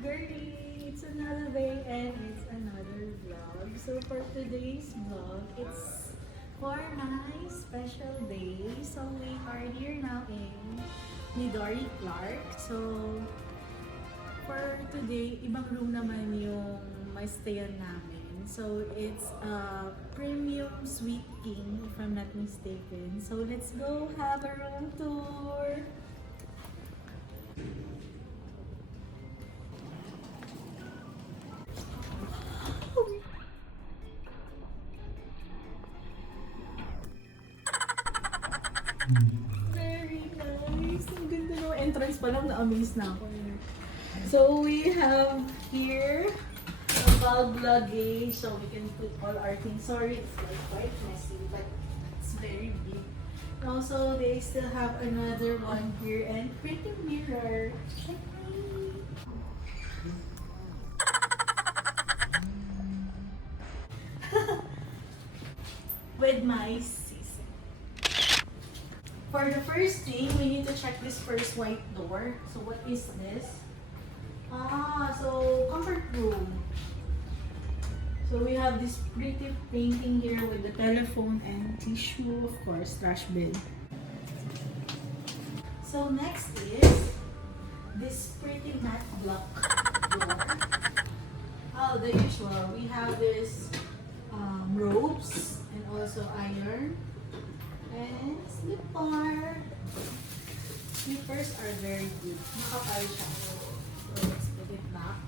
Girlie, it's another day and it's another vlog. So for today's vlog, it's for my special day. So we are here now in Midori, Clark. So for today, ibang room naman yung may stayan namin. So it's a premium suite king, if I'm not mistaken. So let's go have a room tour. Very nice. Ang ganda ng entrance pa lang, na-amaze na ako. So we have here a bulb luggage, so we can put all our things. Sorry, it's like quite messy, but it's very big. Also, they still have another one here and pretty mirror. Check me. With my season. For the first thing, we need to check this first white door. So what is this? So comfort room. So we have this pretty painting here with the telephone and tissue, of course, trash bin. So next is this pretty matte black door. Oh, the usual. We have this ropes and also iron and slipper. Slippers are very good. Makapal siya. So let's put it back.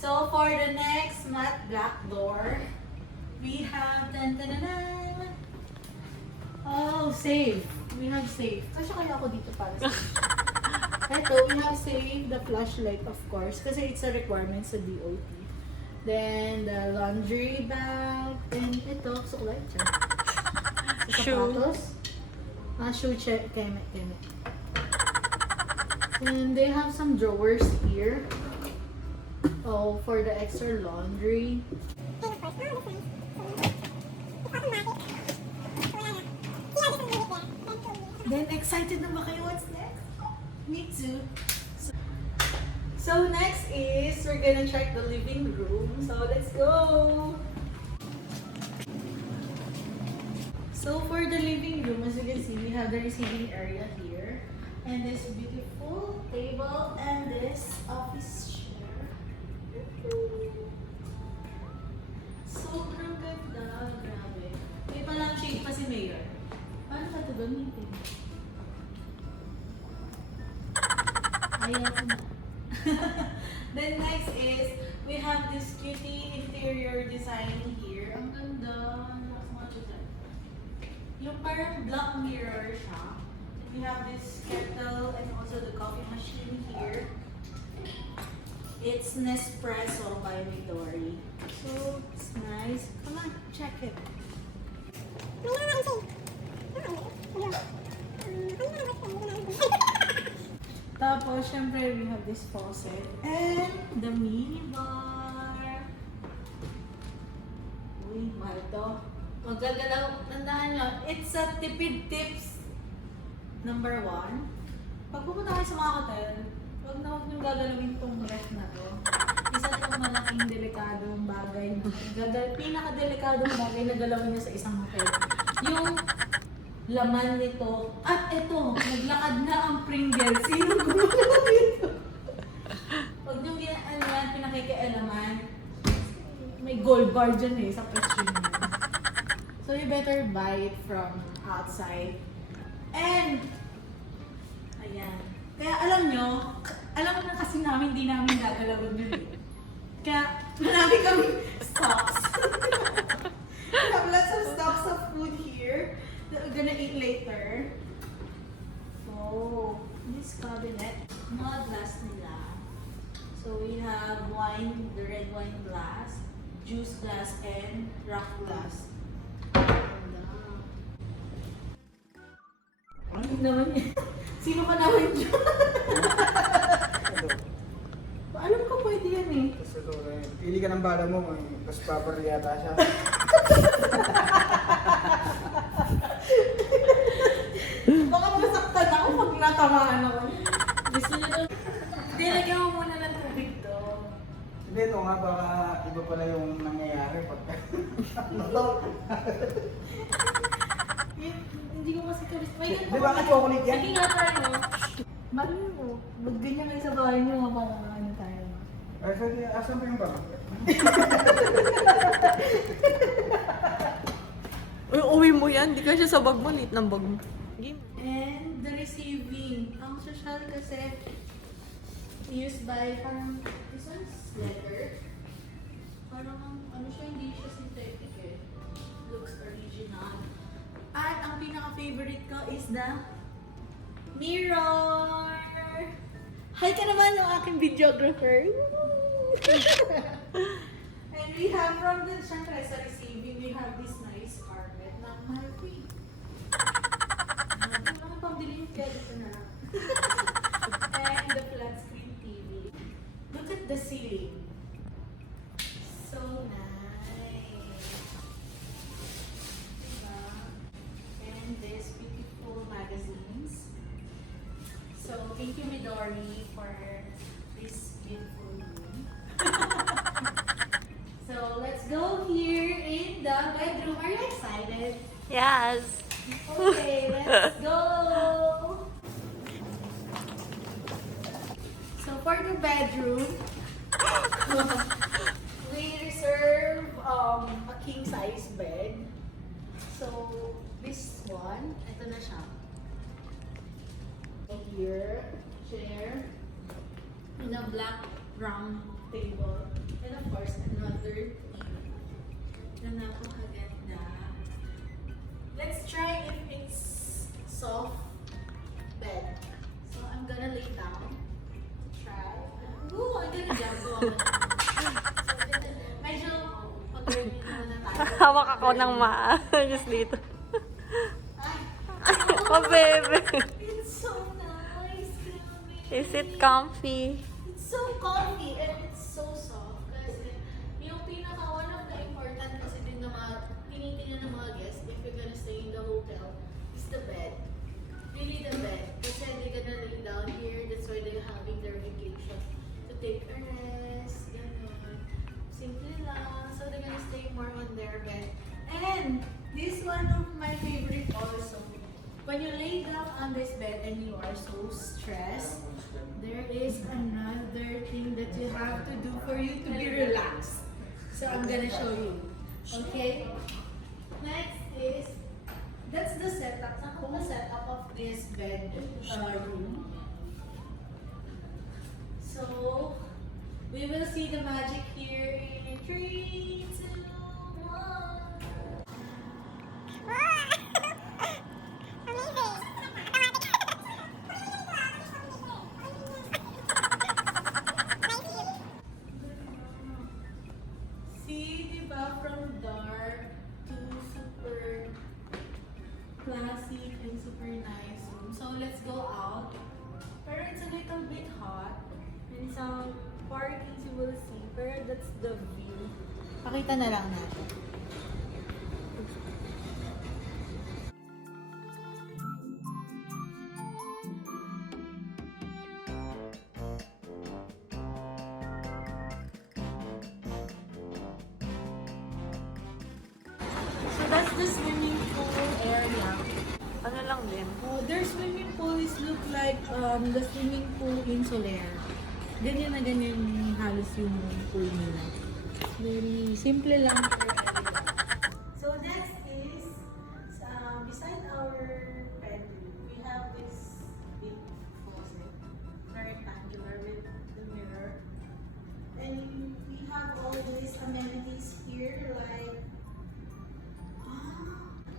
So for the next matte black door, we have oh, safe. We have safe. Kasi kaya ako dito para sa ito, we have safe, the flashlight of course, kasi it's a requirement sa DOT. Then the laundry bag, and ito, suklay siya. Sapatos. Shoe check, keme. And they have some drawers here. Oh, for the extra laundry. Then excited na ba kayo? What's next? Me too. So next is we're gonna check the living room. So let's go. So for the living room, as you can see, we have the receiving area here, and this beautiful table and this office chair. Sobrang ganda, grabe. May palang shade pa si Mayor. Paano ka ito gamitin? Ayaw ko na. Then next is, we have this cutie interior design here. Ang ganda. Yung parang black mirror siya. We have this kettle and also the coffee machine here. It's Nespresso by Midori. So, it's nice. Come on, check it. Tapos, syempre, we have this faucet and the mini bar. Uy, mahal to. Maganda lang, tandaan nyo, it's a tipid tips number 1. Pag pupunta kayo sa mga hotel, huwag nyo gagalawin itong ref na to. Isa itong malaking delikadong bagay. Pinaka-delikadong bagay na galawin nyo sa isang hotel. Yung laman nito. At ito, naglakad na ang Pringles. Sino gumagawa dito? Huwag nyo pinakikialaman. May gold bar dyan sa question nyo. So you better buy it from outside. And, ayan. Kaya alam na kasi namin, di namin gagalawin yun eh. Kaya, marami kami stocks. We have lots of stocks of food here that we're gonna eat later. So, this cabinet, mga glass nila. So we have wine, the red wine glass, juice glass, and rock glass. Ano naman yan? Sino ka naman dyan? Alam ko pwede yan eh. Pili ka ng bala mo, mas proper yata siya. Baka masaktan ako pag natamaan ako Hindi, ito nga, baka iba pala yung nangyayari pagka... Hindi ko kasi tulis. Di ba ka chocolate yan? Sige nga tayo. Mali mo. Mag-ganyan kayo sa bahay niyo nga para ano tayo. Ay, sige, asan ba yung baka? Uy, uwi mo yan. Di ka siya sa bag mo. Lit ng bag mo. Game. And the receiving. Ang social kasi used by parang this one's leather. Parang ano siya, hindi siya synthetic eh. Looks original. At ang pinaka-favorite ko is the mirror! Hi ka naman ng aking videographer! And we have from the, syempre sa receiving, we have this nice carpet na Malfi. Ano pambili yung kaya dito na. And the flat screen TV. Look at the ceiling. So nice. Diba? And this beautiful magazines. So thank you Midori for this beautiful room. So let's go here in the bedroom. Are you excited? Yes. Okay, let's go! So for the bedroom, we reserve a king size bed. So this one, ito na siya. Here, chair, and a black round table, and of course another TV na napakaganda. Let's try if it's soft bed. So I'm gonna lay down to try. Ooh, I'm gonna jump on. So medyo pag-ready na tayo. Hawak ako ng maayos dito. Ay! Oh, baby. It's so nice. Grabe. Is it comfy? It's so comfy and it's so soft. Kasi yung one of the important kasi din na tinitingnan ng mga guests if you're gonna stay in the hotel is the bed. Really the bed. Kasi they're gonna lay down here. That's why they're having their vacation. To take a rest. Ganun. Simple lang. So they're gonna stay more on their bed. And this one of my favorite also. When you lay down on this bed and you are so stressed, there is another thing that you have to do for you to be relaxed. So I'm gonna show you. Okay? Next is, that's the setup, the whole setup of this bed room. So, we will see the magic here in 3, 2, 1. See, diba, from dark to super classic and super nice room. So let's go out. Pero it's a little bit hot. And some parkings you will see. Pero that's the view. Pakita na lang natin. So that's the swimming pool area. Ano lang din. Their swimming pool is look like the swimming pool in Soler. Ganyan na ganyan halos yung pool nila. Very simple lang. So next is beside our bedroom, we have this big faucet, very rectangular with the mirror. And we have all these amenities here like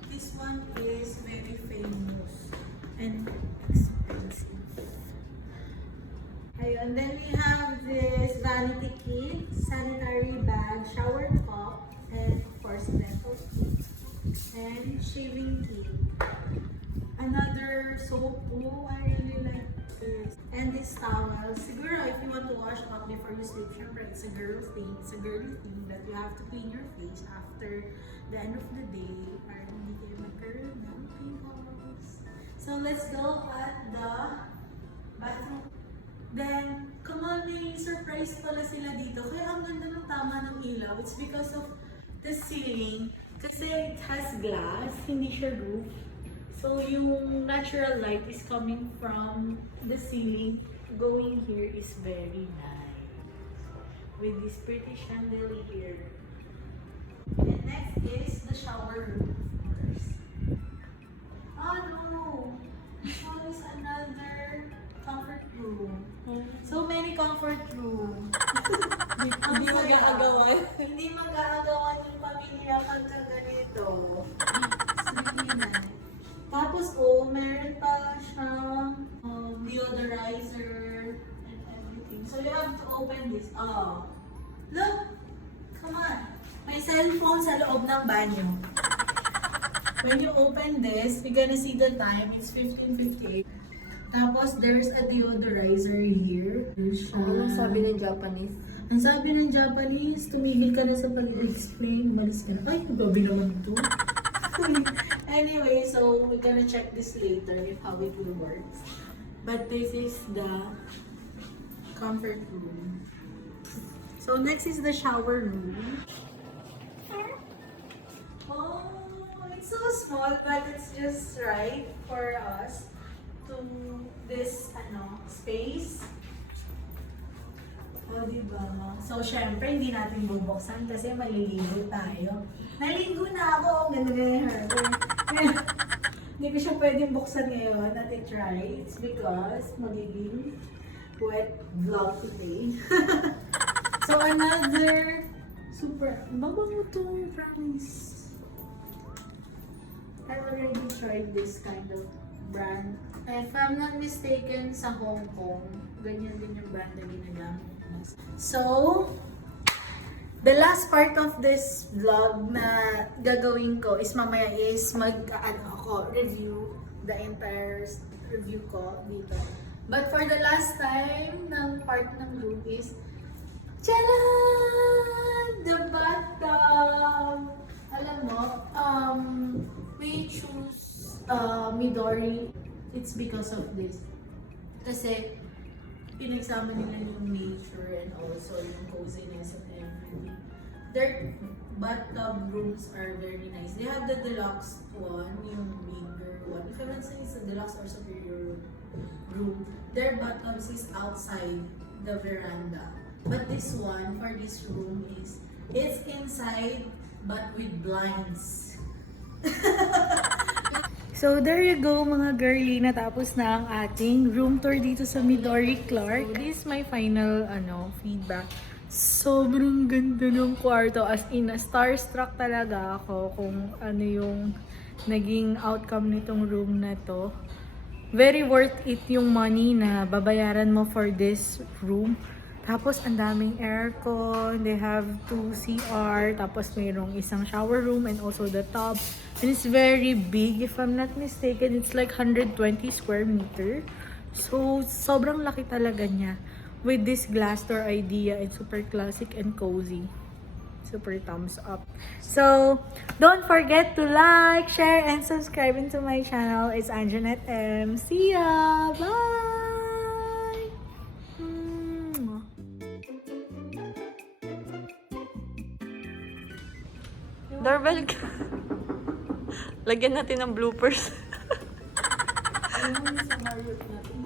this one is very famous and expensive. Ayun, then we have this vanity kit, sanitary bag, shower cup, and of course dental kit, and shaving kit. Another soap, oh I really like this. And this towel, siguro if you want to wash up before you sleep, syempre it's a girl thing, it's a girly thing that you have to clean your face after the end of the day para hindi kayo magkaroon ng pimples. So let's go at the bathroom. Then, come on, may surprise overpriced pala sila dito. Kaya ang ganda ng tama ng ilaw. It's because of the ceiling. Kasi it has glass, hindi siya roof. So yung natural light is coming from the ceiling. Going here is very nice. With this pretty chandelier. And next is the shower room, of course. Oh no! This one is another comfort room. So many comfort room. Hindi mag-aagawan. Hindi mag-aagawan yung pamilya pagka ganito. Sleepy na. Tapos meron pa siyang deodorizer and everything. So you have to open this. Oh. Look! Come on! May cellphone sa loob ng banyo. When you open this, you're gonna see the time. It's 15:58. Tapos, there's a deodorizer here. Anong sabi ng Japanese? Ang sabi ng Japanese, tumigil ka na sa pag-explain, malis ka na. Ay, gabi naman to. Anyway, so we're gonna check this later if how it will work. But this is the comfort room. So next is the shower room. Oh, it's so small, but it's just right for us to this space. Oh, diba? So, syempre, hindi natin bubuksan kasi maliligo tayo. Naligo na ako. Ang ganda na yung hindi ko siya pwedeng buksan ngayon at i-try. It's because magiging wet vlog today. So, another super... Mabango to, promise. I've already tried this kind of brand. If I'm not mistaken, sa Hong Kong, ganyan din yung brand na ginagamit. So, the last part of this vlog na gagawin ko is mamaya is review the entire review ko dito. But for the last time ng part ng room is Charan! The bathtub! Alam mo, we choose Midori. It's because of this. Kasi pinagsama nila yung nature and also yung coziness and everything. Their bathtub rooms are very nice. They have the deluxe one, yung bigger one. If I'm not saying it's a deluxe or superior room, their bathtubs is outside the veranda. But this one, for this room is, it's inside but with blinds. So there you go mga girly, natapos na ang ating room tour dito sa Midori Clark. So this is my final feedback. Sobrang ganda ng kwarto, as in starstruck talaga ako kung ano yung naging outcome nitong room na to. Very worth it yung money na babayaran mo for this room. Tapos, ang daming aircon. They have 2 CR. Tapos, mayroong isang shower room and also the tub. And it's very big. If I'm not mistaken, it's like 120 square meter. So, sobrang laki talaga niya. With this glass door idea, it's super classic and cozy. Super thumbs up. So, don't forget to like, share, and subscribe into my channel. It's Anjanette M. See ya! Bye! Doorbell ka. Lagyan natin ng bloopers. Ano yung sa Marriott natin?